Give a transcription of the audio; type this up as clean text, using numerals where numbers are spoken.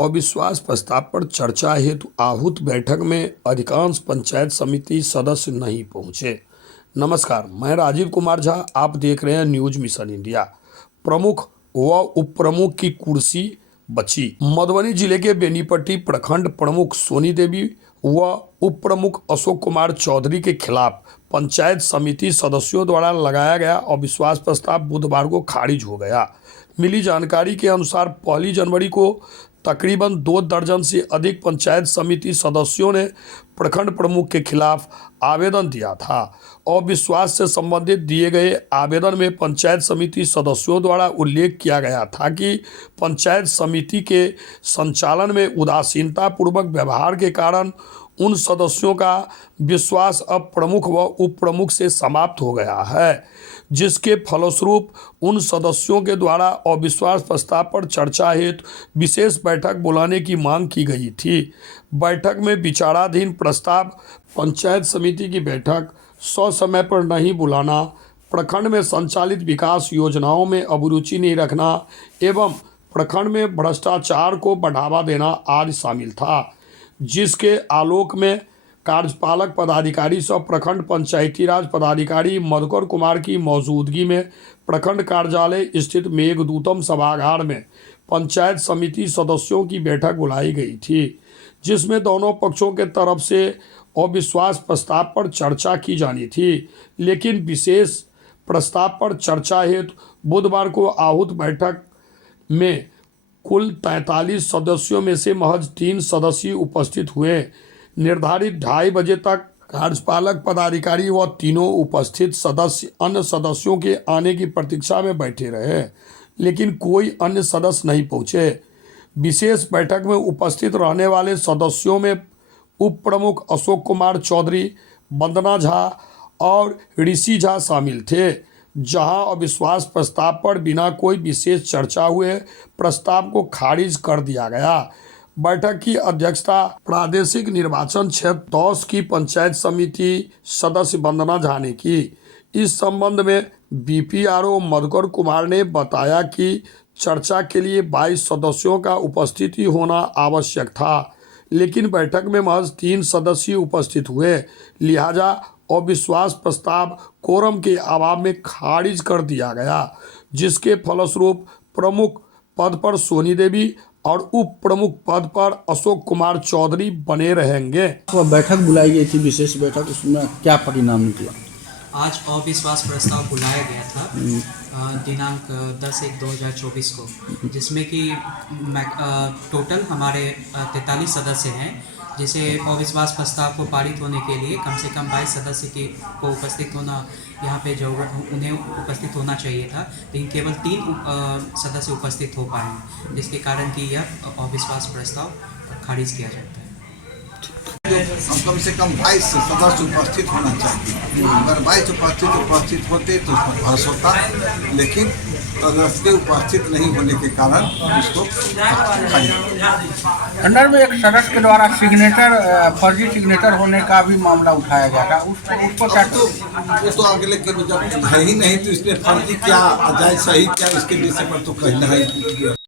अविश्वास प्रस्ताव पर चर्चा हेतु आहूत बैठक में अधिकांश पंचायत समिति सदस्य नहीं पहुंचे। नमस्कार, मैं राजीव कुमार झा, आप देख रहे हैं न्यूज मिशन इंडिया। प्रमुख व उप प्रमुख की कुर्सी बची। मधुबनी जिले के बेनीपट्टी प्रखंड प्रमुख सोनी देवी व उप प्रमुख अशोक कुमार चौधरी के खिलाफ पंचायत समिति सदस्यों द्वारा लगाया गया अविश्वास प्रस्ताव बुधवार को खारिज हो गया। मिली जानकारी के अनुसार 1 जनवरी को तकरीबन 2 दर्जन से अधिक पंचायत समिति सदस्यों ने प्रखंड प्रमुख के खिलाफ आवेदन दिया था। अविश्वास से संबंधित दिए गए आवेदन में पंचायत समिति सदस्यों द्वारा उल्लेख किया गया था कि पंचायत समिति के संचालन में उदासीनता पूर्वक व्यवहार के कारण उन सदस्यों का विश्वास अब प्रमुख व उप प्रमुख से समाप्त हो गया है, जिसके फलस्वरूप उन सदस्यों के द्वारा अविश्वास प्रस्ताव पर चर्चा हेतु विशेष बैठक बुलाने की मांग की गई थी। बैठक में विचाराधीन प्रस्ताव पंचायत समिति की बैठक समय पर नहीं बुलाना, प्रखंड में संचालित विकास योजनाओं में अभिरुचि नहीं रखना एवं प्रखंड में भ्रष्टाचार को बढ़ावा देना आदि शामिल था, जिसके आलोक में कार्यपालक पदाधिकारी सह प्रखंड पंचायती राज पदाधिकारी मधुकर कुमार की मौजूदगी में प्रखंड कार्यालय स्थित मेघदूतम सभागार में पंचायत समिति सदस्यों की बैठक बुलाई गई थी, जिसमें दोनों पक्षों के तरफ से अविश्वास प्रस्ताव पर चर्चा की जानी थी। लेकिन विशेष प्रस्ताव पर चर्चा हेतु बुधवार को आहूत बैठक में कुल 43 सदस्यों में से महज 3 सदस्य उपस्थित हुए। निर्धारित 2:30 बजे तक कार्यपालक पदाधिकारी व तीनों उपस्थित सदस्य अन्य सदस्यों के आने की प्रतीक्षा में बैठे रहे, लेकिन कोई अन्य सदस्य नहीं पहुंचे। विशेष बैठक में उपस्थित रहने वाले सदस्यों में उप प्रमुख अशोक कुमार चौधरी, वंदना झा और ऋषि झा शामिल थे। जहां अविश्वास प्रस्ताव पर बिना कोई विशेष चर्चा हुए प्रस्ताव को खारिज कर दिया गया। बैठक की अध्यक्षता प्रादेशिक निर्वाचन क्षेत्र तौस की पंचायत समिति सदस्य वंदना झा ने की। इस संबंध में बीपीआरओ मधुकर कुमार ने बताया कि चर्चा के लिए 22 सदस्यों का उपस्थिति होना आवश्यक था, लेकिन बैठक में महज 3 सदस्य उपस्थित हुए, लिहाजा अविश्वास प्रस्ताव कोरम के अभाव में खारिज कर दिया गया, जिसके फलस्वरूप प्रमुख पद पर सोनी देवी और उप प्रमुख पद पर अशोक कुमार चौधरी बने रहेंगे। तो बैठक बुलाई गई थी, विशेष बैठक, उसमें क्या परिणाम निकला? आज अविश्वास प्रस्ताव बुलाया गया था दिनांक 10/1/2024 को, जिसमें कि टोटल हमारे 43 सदस्य हैं, जिसे अविश्वास प्रस्ताव को पारित होने के लिए कम से कम 22 सदस्य को उपस्थित होना यहाँ पे जरूरत उन्हें उपस्थित होना चाहिए था, लेकिन केवल 3 सदस्य उपस्थित हो पाए, जिसके कारण कि यह अविश्वास प्रस्ताव खारिज किया जाता है। कम से कम 22 सदस्य उपस्थित होना चाहिए। अगर 22 उपस्थित होते तो उसमें बहस होता, लेकिन सदस्य उपस्थित नहीं होने के कारण उसको अंडर में एक सदस्य के द्वारा सिग्नेचर फर्जी सिग्नेचर होने का भी मामला उठाया गया था, उसको वो तो अगले के जब है ही नहीं तो इसमें फर्जी क्या जायज सही क्या इसके विषय पर तो कहना है।